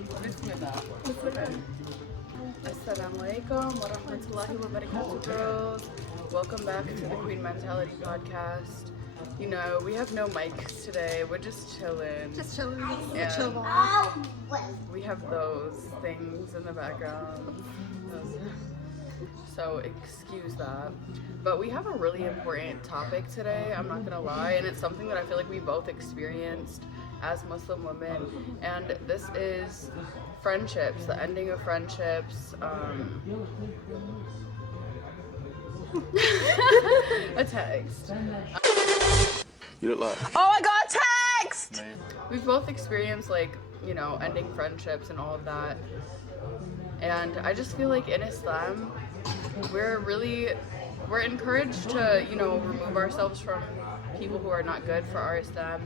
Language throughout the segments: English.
Bismillah. Assalamu alaikum wa rahmatullahi wa barakatuh, girls. Welcome back to the Queen Mentality podcast. You know, we have no mics today. We're just chilling. Just chilling. And Chill vibe. we have those things in the background. So excuse that. But we have a really important topic today, I'm not gonna lie, and it's something that I feel like we both experienced as Muslim women, and this is friendships, the ending of friendships, a text. You look like. Oh, I got a text! We've both experienced, like, you know, ending friendships and all of that, and I just feel like in Islam, we're encouraged to, you know, remove ourselves from people who are not good for our Islam,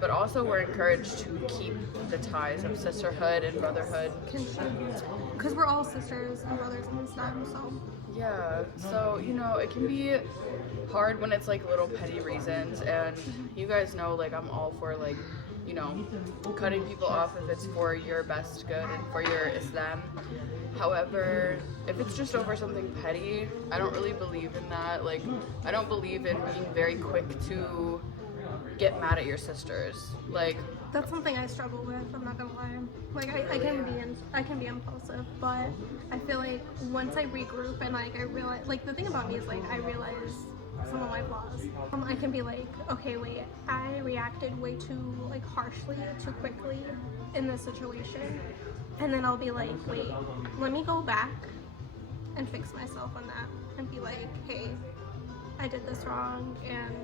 but also we're encouraged to keep the ties of sisterhood and brotherhood. Because we're all sisters and brothers in Islam, so. Yeah, so, you know, it can be hard when it's like little petty reasons, and you guys know, like, I'm all for, like, you know, cutting people off if it's for your best good and for your Islam. However, if it's just over something petty, I don't really believe in that. Like, I don't believe in being very quick to get mad at your sisters. Like, That's something I struggle with, I'm not gonna lie. Like, I can be impulsive, but I feel like once I regroup and, like, I realize, like, the thing about me is, like, I realize some of my flaws. I can be like, okay, wait, I reacted way too, like, harshly, too quickly in this situation. And then I'll be like, wait, let me go back and fix myself on that and be like, hey, I did this wrong and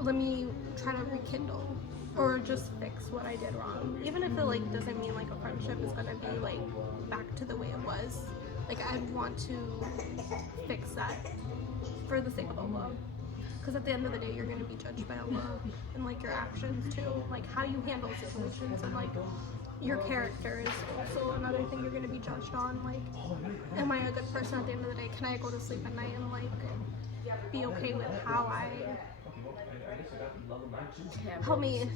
let me try to rekindle or just fix what I did wrong. Even if it, like, doesn't mean, like, a friendship is gonna be, like, back to the way it was. Like, I want to fix that for the sake of Allah. Because at the end of the day, you're going to be judged by Allah and, like, your actions too. Like, how you handle situations and, like, your character is also another thing you're going to be judged on. Like, am I a good person at the end of the day? Can I go to sleep at night and, like, be okay with how I help me,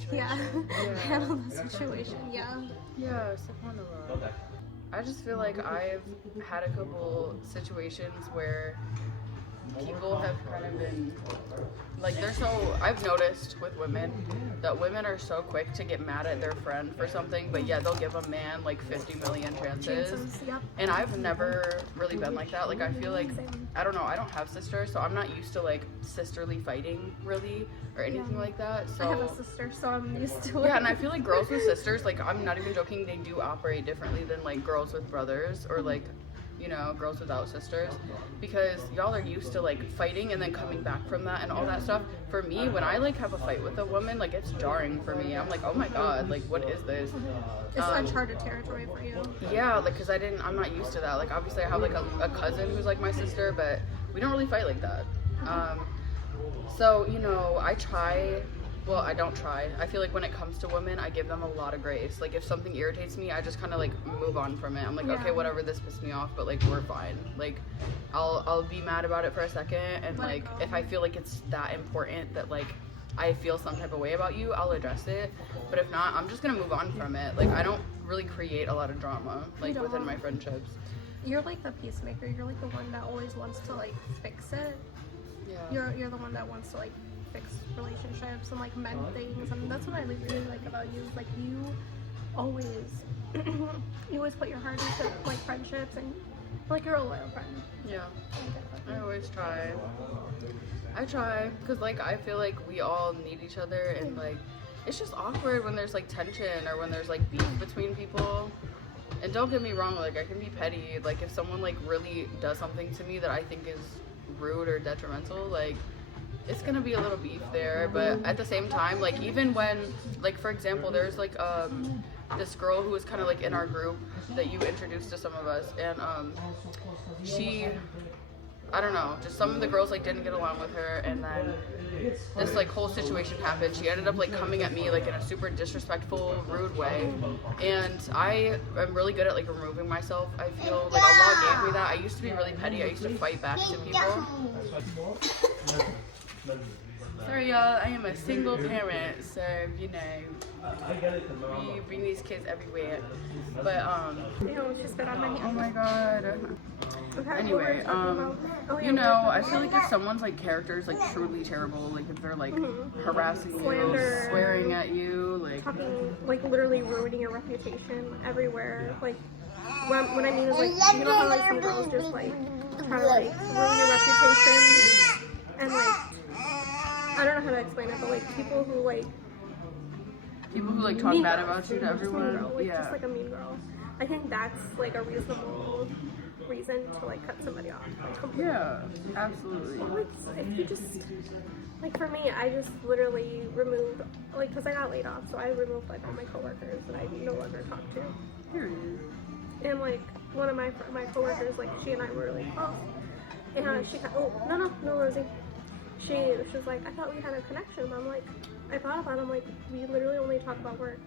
handle the situation, yeah. yeah, subhanAllah. I just feel like I've had a couple situations where people have kind of been, like, I've noticed with women that women are so quick to get mad at their friend for something, but yeah, they'll give a man like 50 million chances. Yep. And I've never really been like that. Like, I feel like, I don't know, I don't have sisters, so I'm not used to, like, sisterly fighting really or anything like that. So I have a sister, so I'm used to it. yeah, and I feel like girls with sisters, like, I'm not even joking, they do operate differently than, like, girls with brothers or, like, you know, girls without sisters, because y'all are used to, like, fighting and then coming back from that and all that stuff. For me, when I, like, have a fight with a woman, like, it's jarring for me. I'm like, oh my god, like, what is this? It's uncharted territory for you. Yeah, like, because I'm not used to that. Like, obviously I have, like, a cousin who's like my sister, but we don't really fight like that. So, you know, I don't try. I feel like when it comes to women, I give them a lot of grace. Like, if something irritates me, I just kind of, like, move on from it. I'm like, okay, whatever, this pissed me off, but, like, we're fine. Like, I'll be mad about it for a second, and, like, if I feel like it's that important that, like, I feel some type of way about you, I'll address it. But if not, I'm just gonna move on from it. Like, I don't really create a lot of drama, like, within my friendships. You're like the peacemaker. You're like the one that always wants to, like, fix it. Yeah. You're the one that wants to, like, fix relationships and, like, mend things, and that's what I really like about you. Is, like, you always put your heart into, like, friendships, and, like, you're a loyal friend. Yeah, I always try. I try, because, like, I feel like we all need each other, and, like, it's just awkward when there's, like, tension or when there's, like, beef between people. And don't get me wrong, like, I can be petty. Like, if someone, like, really does something to me that I think is rude or detrimental, like, it's gonna be a little beef there. But at the same time, like, even when, like, for example, there's, like, this girl who was kind of, like, in our group that you introduced to some of us, and she, I don't know, just some of the girls, like, didn't get along with her, and then this, like, whole situation happened. She ended up, like, coming at me, like, in a super disrespectful, rude way, and I am really good at, like, removing myself. I feel like Allah gave me that. I used to be really petty. I used to fight back to people. Sorry, y'all. I am a single parent, so you know, we bring these kids everywhere. But She spit on my hand. oh my god. Okay, Anyway, you know, I feel like if someone's like character is like truly terrible, like if they're like harassing Slander. you, swearing at you, like talking, like literally ruining your reputation everywhere. Like what I mean is like, you know how like some girls just like try to like ruin your reputation and like, I don't know how to explain it, but like people who like talk mean bad girls, about you to just everyone. mean girl, like, Yeah. just like a mean girl. I think that's like a reasonable reason to like cut somebody off. Like, completely. Yeah, absolutely. Like, if you just, like for me, I just literally removed, like, because I got laid off, so I removed like all my coworkers that I no longer talk to. Period. And like one of my coworkers, like she and I were really close, and she no Rosie, she was like, I thought we had a connection. I'm like, I thought about it, I'm like, we literally only talk about work.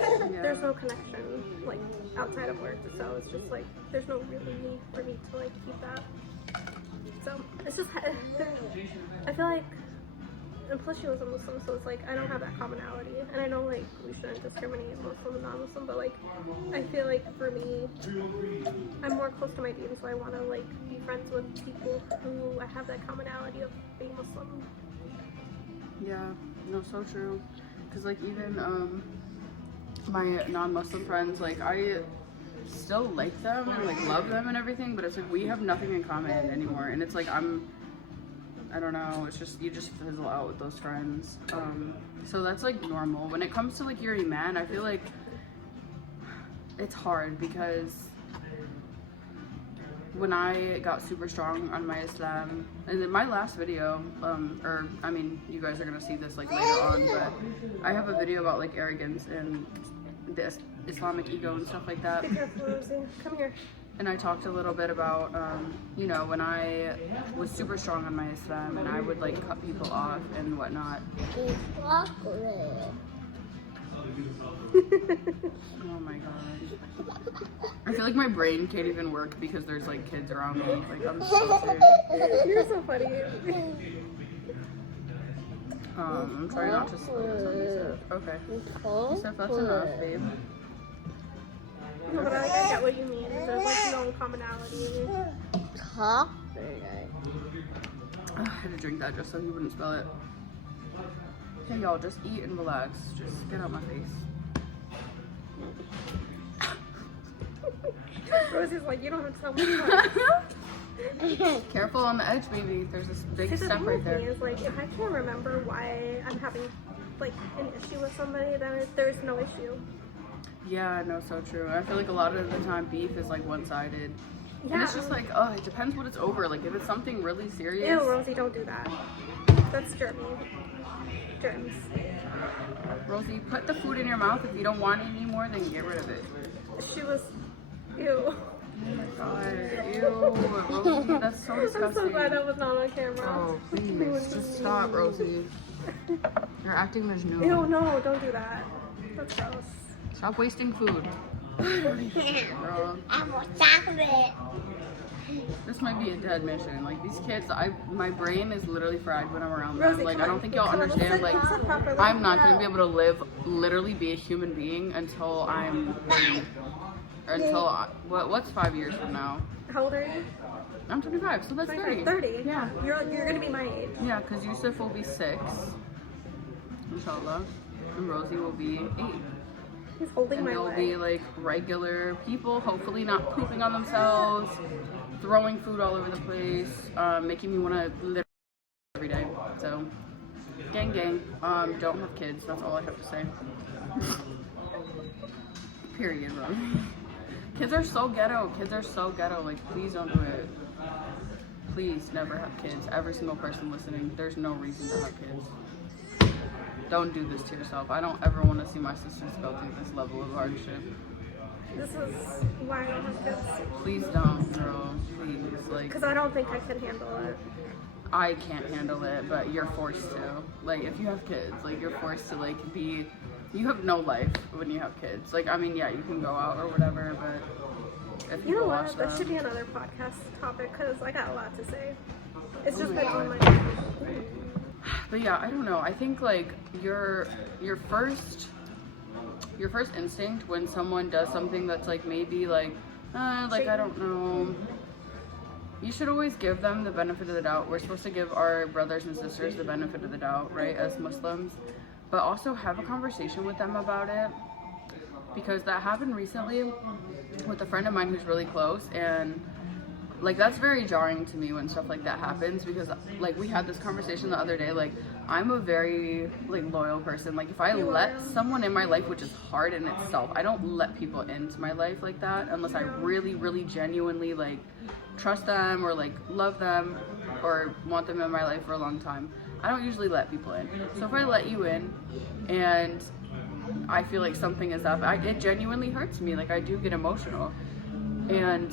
Yeah. There's no connection like outside of work, so it's just like there's no really need for me to like keep that. So it's just I feel like, and plus she was a Muslim, so it's like I don't have that commonality, and I know like we shouldn't discriminate Muslim and non-Muslim, but like I feel like for me, I'm more close to my deen, so I want to like be friends with people who I have that commonality of being Muslim. Yeah, no, so true. Cause like even my non-Muslim friends, like I still like them and like love them and everything, but it's like we have nothing in common anymore, and it's like I don't know, it's just you just fizzle out with those friends. So that's like normal. When it comes to like your iman, I feel like it's hard because when I got super strong on my Islam, and in my last video, or I mean, you guys are gonna see this like later on, but I have a video about like arrogance and this Islamic ego and stuff like that. Be careful, Rosie. Come here. And I talked a little bit about, you know, when I was super strong on my Islam and I would like cut people off and whatnot. Oh my gosh. I feel like my brain can't even work because there's like kids around me. Like I'm so serious. You're so funny. I'm trying not to slow this on myself. Okay. Yusuf, that's enough, babe. No, but I get what you mean. There's like no commonality. I had to drink that just so he wouldn't spill it. Hey y'all, just eat and relax. Just get out my face. Rosie's like, you don't have to tell me. Careful on the edge, baby. There's this big step right there. Is like, if I can't remember why I'm having like an issue with somebody, then there's no issue. Yeah, no, so true. I feel like a lot of the time beef is like one-sided. Yeah. And it's just like, oh, it depends what it's over. Like if it's something really serious. Ew, Rosie, don't do that. That's germy. Germs. Rosie, put the food in your mouth. If you don't want it anymore, then get rid of it. She was, ew. Oh my god, ew. Rosie, that's so disgusting. I'm so glad that was not on camera. Oh, please, just stop, Rosie. You're acting majnoon. Ew, no, don't do that. That's gross. Stop wasting food. Girl. This might be a dead mission. Like these kids, my brain is literally fried when I'm around them. Rosie, Like come I don't on. think y'all Come on, understand. let's Like sit properly. I'm not gonna be able to literally be a human being until I'm 30. Or until what's 5 years from now? How old are you? I'm 25, so that's 30. 30? Yeah. You're gonna be my age. Yeah, because Yusuf will be 6, inshallah, and Rosie will be 8. He's holding And my they'll leg. be like regular people, hopefully not pooping on themselves, throwing food all over the place, making me want to live every day. So, gang, don't have kids. That's all I have to say. Period, bro. Kids are so ghetto. Kids are so ghetto. Like, please don't do it. Please never have kids. Every single person listening, there's no reason to have kids. Don't do this to yourself. I don't ever want to see my sisters go through this level of hardship. This is why I don't have kids. Please don't, girl. Please. Like, Because I don't think I can handle it. I can't handle it, but you're forced to. Like, if you have kids, like, you're forced to, like, be... You have no life when you have kids. Like, I mean, yeah, you can go out or whatever, but if You know watch what? That them... should be another podcast topic because I got a lot to say. It's just been on my mind. But yeah, I don't know. I think like your first instinct when someone does something that's like maybe like I don't know, you should always give them the benefit of the doubt. We're supposed to give our brothers and sisters the benefit of the doubt, right, as Muslims, but also have a conversation with them about it, because that happened recently with a friend of mine who's really close, and like that's very jarring to me when stuff like that happens, because like we had this conversation the other day. Like I'm a very like loyal person. Like if I let someone in my life, which is hard in itself, I don't let people into my life like that unless I really, really genuinely like trust them or like love them or want them in my life for a long time. I don't usually let people in. So if I let you in and I feel like something is up, it genuinely hurts me. Like I do get emotional. And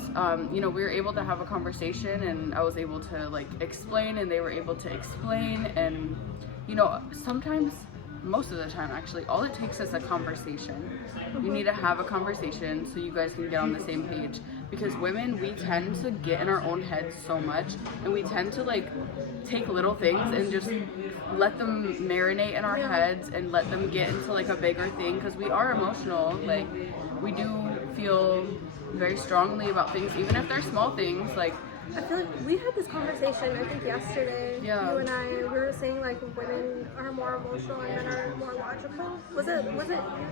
you know, we were able to have a conversation, and I was able to like explain, and they were able to explain. And you know, sometimes, most of the time actually, all it takes is a conversation. You need to have a conversation so you guys can get on the same page, because women, we tend to get in our own heads so much, and we tend to like take little things and just let them marinate in our heads and let them get into like a bigger thing, because we are emotional. Like we do feel very strongly about things, even if they're small things. Like I feel like we had this conversation, I think yesterday. Yeah. You and I, we were saying like women are more emotional and men are more logical. Was it you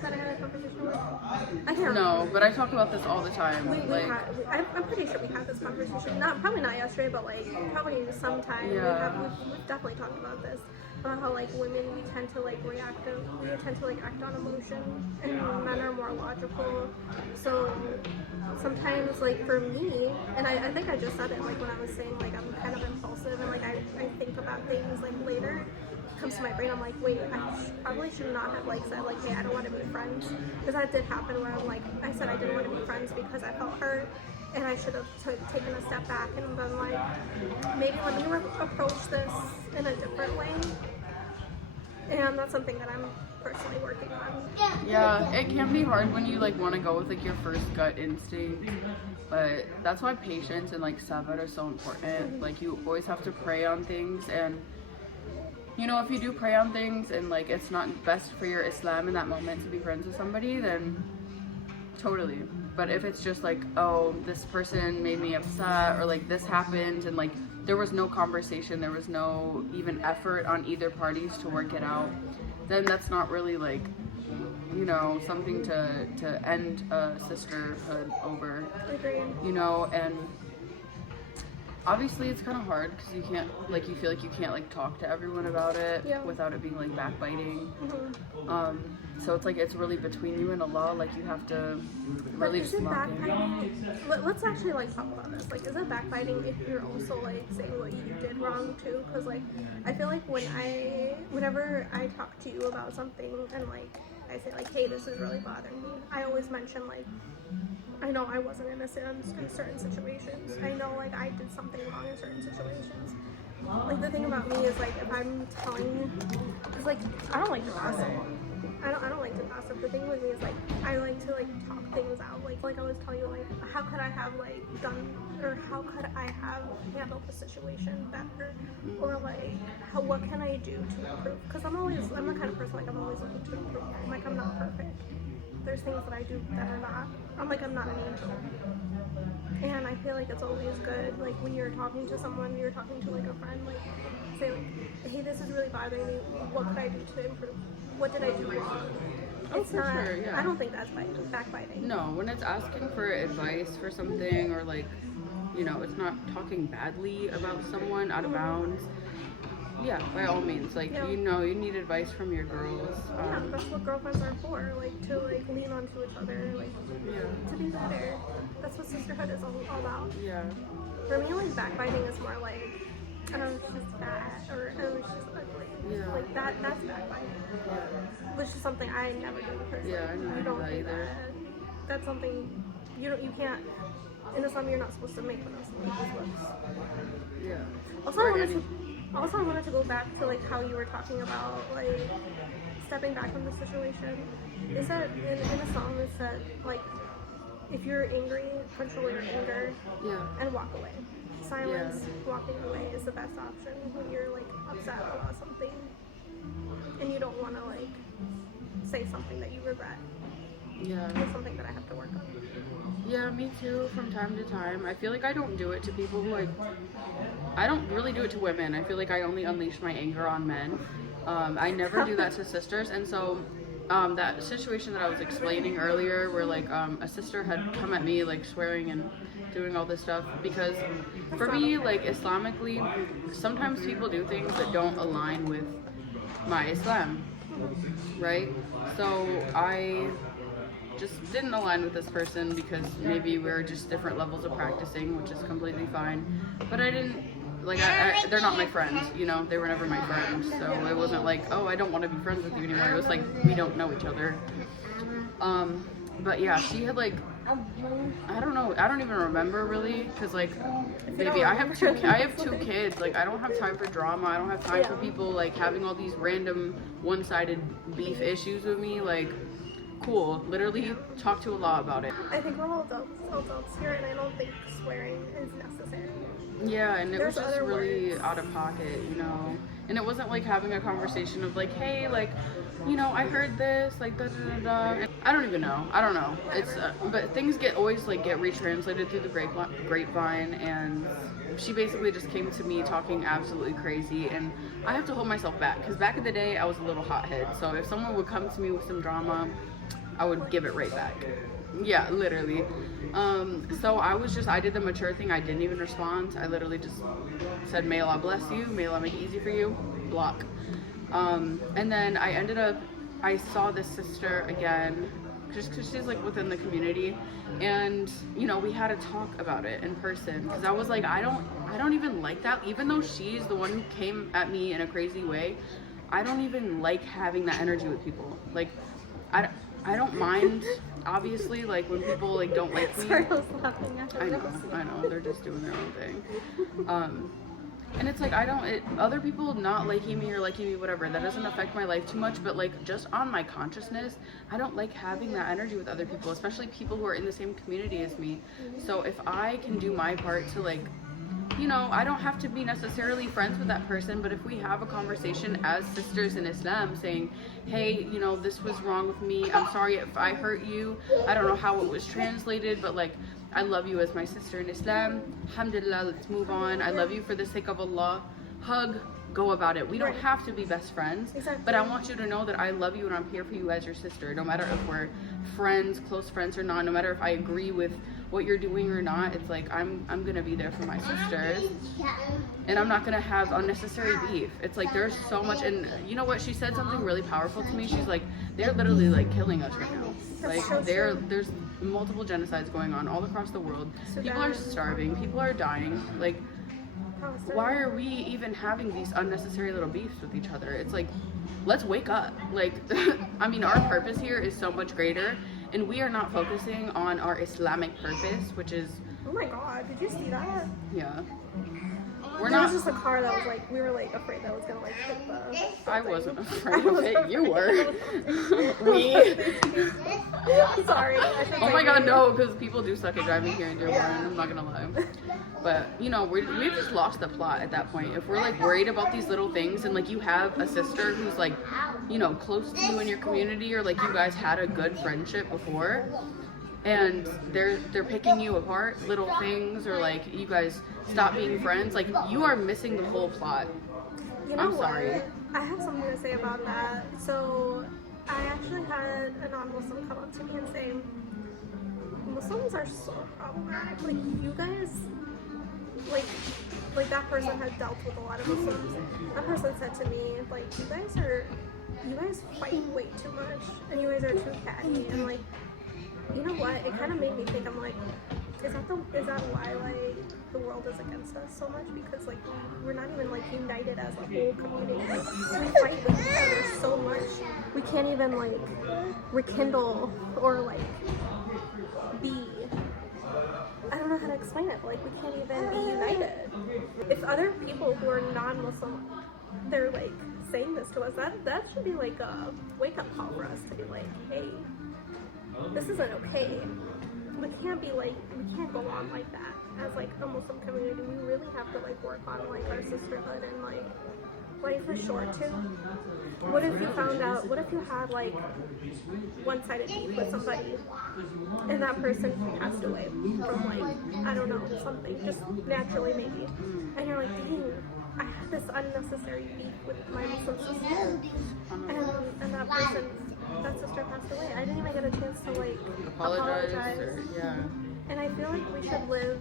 that I had a conversation with? I can't remember. No, but I talk about this all the time. I'm pretty sure we had this conversation. Probably not yesterday, but like probably sometime. Yeah. We've definitely talked about this. About how like women, we tend to like act on emotion, and men are more logical. So sometimes like for me, and I think I just said it like when I was saying like I'm kind of impulsive, and like I think about things like later. It comes to my brain, I'm like, wait, probably should not have like said like, hey, I don't want to be friends, because that did happen where I'm like, I said I didn't want to be friends because I felt hurt, and I should have taken a step back and been like, maybe let me approach this in a different way. And that's something that I'm personally working on. Yeah, it can be hard when you like want to go with like your first gut instinct, but that's why patience and like sever are so important. Like you always have to pray on things, and you know, if you do pray on things and like it's not best for your Islam in that moment to be friends with somebody, then totally. But if it's just like, oh, this person made me upset, or like this happened, and like there was no conversation, there was no even effort on either parties to work it out, then that's not really like, you know, something to end a sisterhood over. Agreed. You know, and obviously it's kind of hard because you can't, like, you feel like you can't like talk to everyone about it without it being like backbiting. So it's like it's really between you and Allah. Like you have to really just mock it. Let's actually like talk about this. Like, is it backbiting if you're also like saying what you did wrong too? Because like I feel like whenever I talk to you about something and like I say like, hey, this is really bothering me, I always mention like, I know I wasn't innocent in certain situations. I know like I did something wrong in certain situations. Like the thing about me is like if I'm telling you, it's like I don't like to gossip. I don't like to gossip. The thing with me is like I like to like talk things out. Like I was telling you, like how could I have like done, or how could I have handled the situation better, or like what can I do to improve? Because I'm the kind of person like I'm always looking to improve. Like I'm not perfect. There's things that I do that are not. I'm not an angel. And I feel like it's always good, like when you're talking to someone, you're talking to like a friend, like say like, hey, this is really bothering me. What could I do to improve? What did I do wrong? Oh, for sure, yeah. I don't think that's backbiting. No, when it's asking for advice for something, or like, you know, it's not talking badly about someone out of bounds. Yeah, by all means, like, you know, you need advice from your girls. Yeah, that's what girlfriends are for, like, to, like, lean onto each other, like, to be better. That's what sisterhood is all about. Yeah. For me, like, backbiting is more like, oh, she's fat, or oh, she's ugly. Yeah. Like, that's backbiting. Yeah. Which is something I never do personally. Yeah, I never do that either. That's something, you can't, in Islam, you're not supposed to make with us. Yeah. Also, I wanted to go back to like how you were talking about like stepping back from the situation. They said in a song that said like if you're angry, control your anger and walk away. silence, walking away is the best option when you're like upset about something and you don't want to like say something that you regret. Yeah. It's something that I have to work on. Yeah, me too, from time to time. I feel like I don't do it to people who I don't really do it to women. I feel like I only unleash my anger on men. I never do that to sisters. And so that situation that I was explaining earlier where like a sister had come at me like swearing and doing all this stuff, because for me, like Islamically, sometimes people do things that don't align with my Islam, right? So I just didn't align with this person because maybe we're just different levels of practicing, which is completely fine. But I didn't, like, they're not my friends, you know? They were never my friends. So it wasn't like, oh, I don't want to be friends with you anymore. It was like, we don't know each other. But yeah, she had like, I don't know, I don't even remember really, because like, baby, I have two kids. Like, I don't have time for drama. I don't have time for people like having all these random one-sided beef issues with me. Like, cool, literally talk to Allah about it. I think we're all adults here, and I don't think swearing is necessary. Yeah, and it was There's just other really words. out of pocket, you know. And it wasn't like having a conversation of like, hey, like, you know, I heard this, like, da da da da. And I don't even know. I don't know. It's but things always get retranslated through the grapevine, and she basically just came to me talking absolutely crazy, and I have to hold myself back because back in the day I was a little hothead. So if someone would come to me with some drama, I would give it right back. Yeah, literally. So I did the mature thing. I didn't even respond. I literally just said, may Allah bless you, may Allah make it easy for you, block. And then I saw this sister again, just because she's like within the community, and you know, we had to talk about it in person, because I was like, I don't even like that, even though she's the one who came at me in a crazy way. I don't even like having that energy with people. Like, I don't mind, obviously, like when people like don't like me. Sorry, I was laughing at her. I know, they're just doing their own thing. And it's like, other people not liking me or liking me, whatever, that doesn't affect my life too much, but like just on my consciousness, I don't like having that energy with other people, especially people who are in the same community as me. So if I can do my part to like, you know, I don't have to be necessarily friends with that person, but if we have a conversation as sisters in Islam saying, hey, you know, this was wrong with me, I'm sorry if I hurt you, I don't know how it was translated, but like, I love you as my sister in Islam, alhamdulillah, let's move on, I love you for the sake of Allah, hug, go about it. We don't have to be best friends, but I want you to know that I love you and I'm here for you as your sister, no matter if we're friends, close friends or not, no matter if I agree with what you're doing or not. It's like, I'm gonna be there for my sisters, and I'm not gonna have unnecessary beef. It's like, there's so much, and you know what, she said something really powerful to me. She's like, they're literally like killing us right now. Like, there's multiple genocides going on all across the world. People are starving, people are dying. Like, why are we even having these unnecessary little beefs with each other? It's like, let's wake up. Like, I mean, our purpose here is so much greater, and we are not focusing on our Islamic purpose, which is... Oh my god, did you see that? Yeah. There was just a car that was like, we were like afraid that was gonna like hit the... I wasn't afraid of it, you were. Me. Sorry. Oh my god, no, because people do suck at driving here in Dearborn, I'm not gonna lie. But, you know, we've just lost the plot at that point. If we're like worried about these little things, and like you have a sister who's like, you know, close to you in your community, or like you guys had a good friendship before, and they're picking you apart, little things, or like you guys stop being friends, like you are missing the whole plot. You know, I'm sorry. what? I have something to say about that. So I actually had a non-Muslim come up to me and say, Muslims are so problematic. Like, you guys, like that person had dealt with a lot of Muslims. That person said to me, like, you guys fight way too much, and you guys are too catty, and like, you know what? It kind of made me think. I'm like, is that why like the world is against us so much? Because like we're not even like united as a whole community. We fight with each other so much. We can't even like rekindle or like be. I don't know how to explain it. But, like, we can't even be united. If other people who are non-Muslim, they're like saying this to us, that should be like a wake-up call for us to be like, hey, this isn't okay. we can't go on like that as like a Muslim community. We really have to like work on like our sisterhood and like life is short too. What if you had like one-sided beef with somebody and that person passed away from like, I don't know, something, just naturally maybe. And you're like, dang, I had this unnecessary beef with my Muslim sister. And that sister passed away. I didn't even get a chance to like apologize. Yeah. And I feel like we should live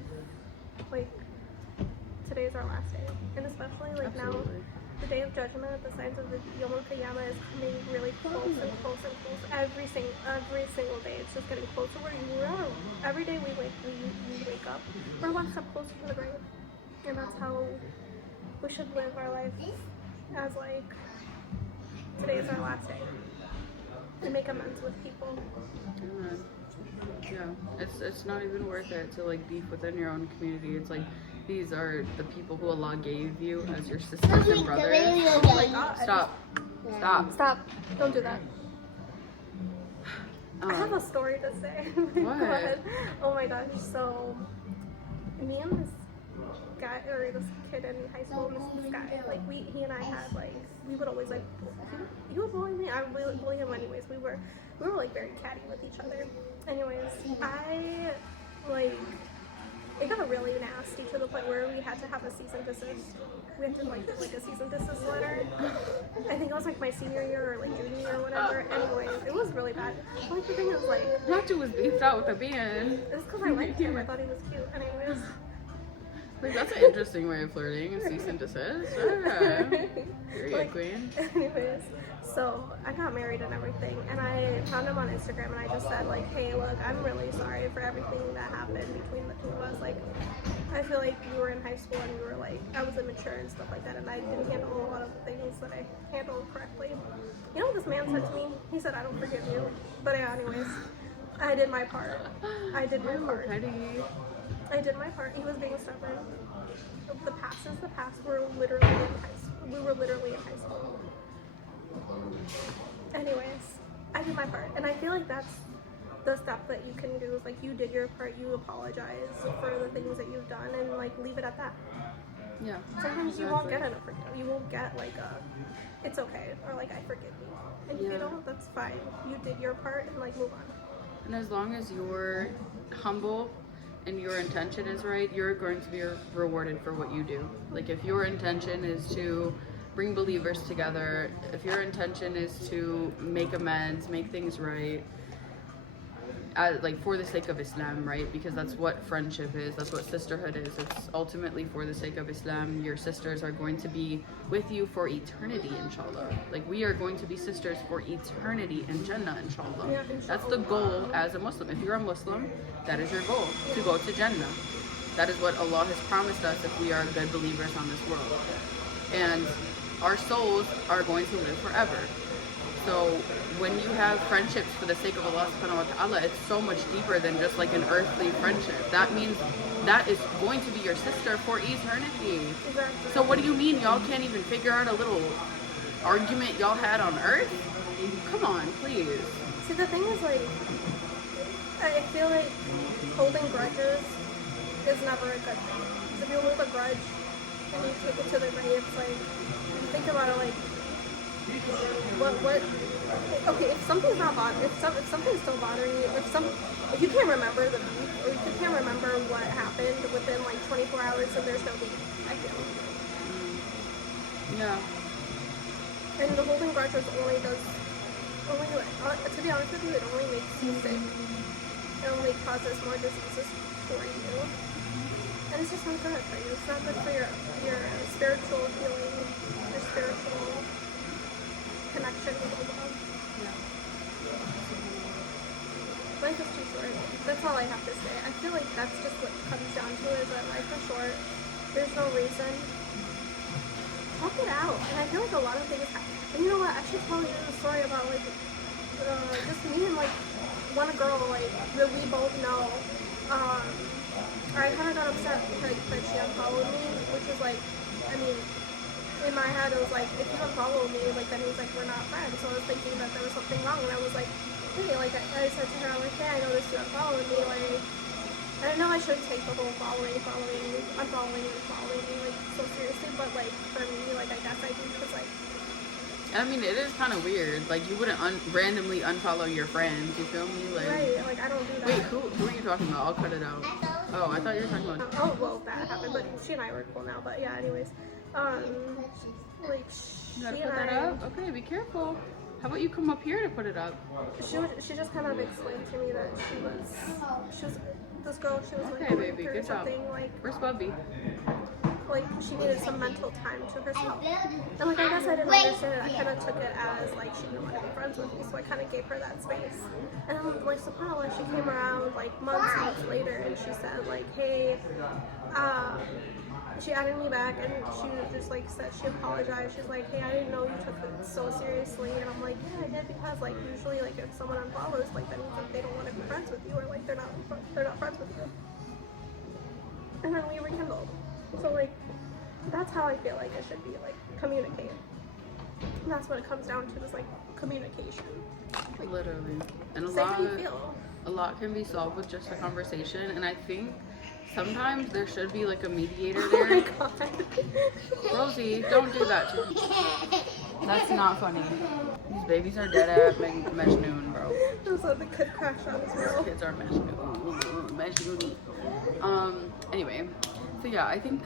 like today's our last day. And especially like Absolutely. now, the day of judgment, the signs of the Yom Qiyamah is coming really close and close and close. Every single day, it's just getting closer. Every day we wake up, we're one step closer to the grave, and that's how we should live our life. As like today is our last day, and make amends with people. Yeah, it's not even worth it to like beef within your own community. It's like, these are the people who Allah gave you as your sisters and brothers. Oh my God. Stop. Don't do that. I have a story to say. What? Go ahead. Oh my gosh. So, me and this guy, or this kid in high school, this guy, like he and I had like, we would always like, he would bully me, I would bully him anyways. We were like very catty with each other. Anyways, it got really nasty to the point where we had to have a cease and desist. We had to like a cease and desist letter. I think it was like my senior year or like junior year or whatever. Anyways, it was really bad. But like the thing is like, Nacho was beefed out with a band. it's because I liked him. I thought he was cute. Anyways. Like, that's an interesting way of flirting, a cease and desist. Yeah. Period, queen. Anyways, so I got married and everything, and I found him on Instagram, and I just said like, hey, look, I'm really sorry for everything that happened between the two of us. Like, I feel like you were in high school and you were like, I was immature and stuff like that, and I didn't handle a lot of things that I handled correctly. You know what this man said to me? He said, I don't forgive you. But yeah, anyways, I did my part. I did my part. I did my part. He was being stubborn. The past is the past. We were literally in high school. Anyways, I did my part. And I feel like that's the step that you can do. Is like, you did your part, you apologize for the things that you've done, and like leave it at that. Yeah. Sometimes you won't get an you won't get like a, it's okay, or like, I forgive you. And if you don't, that's fine. You did your part, and like, move on. And as long as you're humble and your intention is right, you're going to be rewarded for what you do. Like, if your intention is to bring believers together, if your intention is to make amends, make things right, like for the sake of Islam, right? Because that's what friendship is, that's what sisterhood is. It's ultimately for the sake of Islam. Your sisters are going to be with you for eternity, inshallah. Like, we are going to be sisters for eternity in Jannah, inshallah. Yeah, inshallah. That's the goal as a Muslim. If you're a Muslim, that is your goal, to go to Jannah. That is what Allah has promised us if we are good believers on this world. And our souls are going to live forever. So when you have friendships for the sake of Allah subhanahu wa ta'ala, it's so much deeper than just like an earthly friendship. That means that is going to be your sister for eternity. Exactly. So what do you mean y'all can't even figure out a little argument y'all had on earth? Come on, please. See, the thing is, like, I feel like holding grudges is never a good thing. So if you hold a grudge and you take it to the grave, it's like, think about it like, okay, if something's not if something's still bothering you, if you can't remember the beef, or if you can't remember what happened within like 24 hours, then there's no beef, I feel. Yeah. And the holding grudges to be honest with you, it only makes you sick. It only causes more diseases for you. And it's just not good for you. It's not good for your spiritual healing, your spiritual connection with Allah. Yeah. Life is too short. That's all I have to say. I feel like that's just what it comes down to, is that life is short. There's no reason. Talk it out. And I feel like a lot of things happen. And you know what? I should tell you a story about like just me and like one girl like that we both know. I kind of got upset because she unfollowed me, which was like, I mean, in my head it was like, if you unfollow me, like that means like we're not friends. So I was thinking that there was something wrong, and I was like, hey, like I said to her, like, hey, I noticed you unfollowed me, like, and I know I shouldn't take the whole unfollowing me, like, so seriously, but, like, for me, like, I guess I do, because, like, I mean, it is kind of weird. Like, you wouldn't randomly unfollow your friends, you feel me? Like, right, like, I don't do that. wait, who are you talking about? I'll cut it out. Oh, I thought you were talking about... Oh, well, that happened, but she and I were cool now, but yeah, anyways, like, You gotta she put and that up? Okay, be careful. How about you come up here to put it up? She just kind of explained to me that she was this girl, she was, like, Okay, going baby, through good job. something, like, Where's Bubby? like, she needed some mental time to herself. And, like, I guess I didn't understand it. I kind of took it as, like, she didn't want to be friends with me, so I kind of gave her that space. And, like, subhanAllah, she came around, like, months later, and she said, like, hey, she added me back, and she just, like, said she apologized. She's like, hey, I didn't know you took it so seriously. And I'm like, yeah, I did, because, like, usually, like, if someone unfollows, like, that means that they don't want to be friends with you, or, like, they're not friends with you. And then we rekindled. So, like, that's how I feel like it should be, like, communicate. And that's what it comes down to, is, like, communication. Like, Literally. And say how you feel. a lot can be solved with just a conversation, and I think sometimes there should be like a mediator Oh there. my god. Rosie, don't do that to me. That's not funny. These babies are dead at Majnoon, bro. That's what the kid crashed on as well. Kids are Majnoon. Anyway, so yeah, I think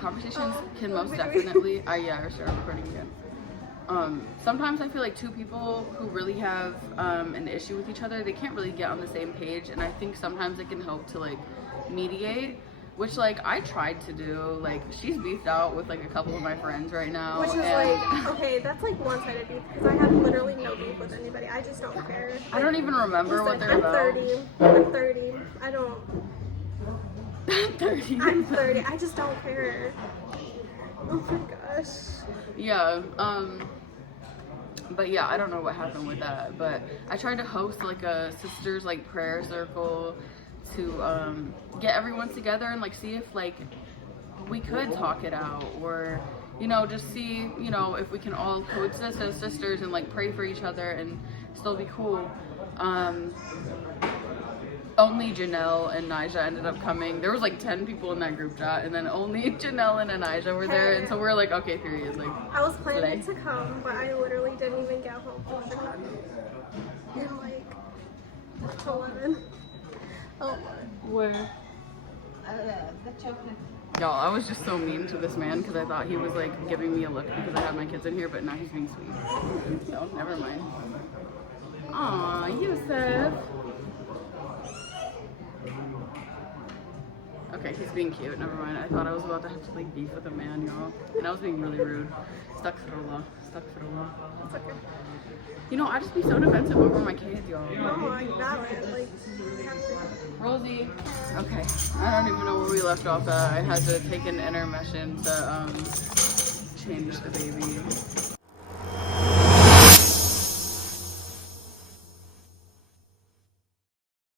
conversations can most definitely. Yeah, I started recording again. Sometimes I feel like two people who really have an issue with each other, they can't really get on the same page, and I think sometimes it can help to like mediate, which like I tried to do. Like, she's beefed out with like a couple of my friends right now, Which is like, okay, that's like one-sided beef, because I have literally no beef with anybody. I just don't care. I don't even remember what they're about. I'm 30. I don't. 30. I'm 30. I just don't care. Oh my gosh. Yeah. But yeah, I don't know what happened with that. But I tried to host like a sisters like prayer circle to get everyone together and like see if like we could talk it out, or you know, just see, you know, if we can all coexist as sisters and like pray for each other and still be cool. Only Janelle and Nija ended up coming. There was like 10 people in that group chat, and then only Janelle and Anijah were there, and so we're like, okay, period. Like, I was planning to come, but I literally didn't even get home from Chicago in like 11. Oh, where? Y'all, I was just so mean to this man because I thought he was like giving me a look because I had my kids in here, but now he's being sweet. So never mind. Aw, Yusuf. Okay, he's being cute. Never mind. I thought I was about to have to like beef with a man, y'all, and I was being really rude. Astaghfirullah. Astaghfirullah. it's okay. You know, I just be so defensive over my kids, y'all. No, I got it. Like, you have to. Rosie. Okay. I don't even know where we left off at. I had to take an intermission to change the baby.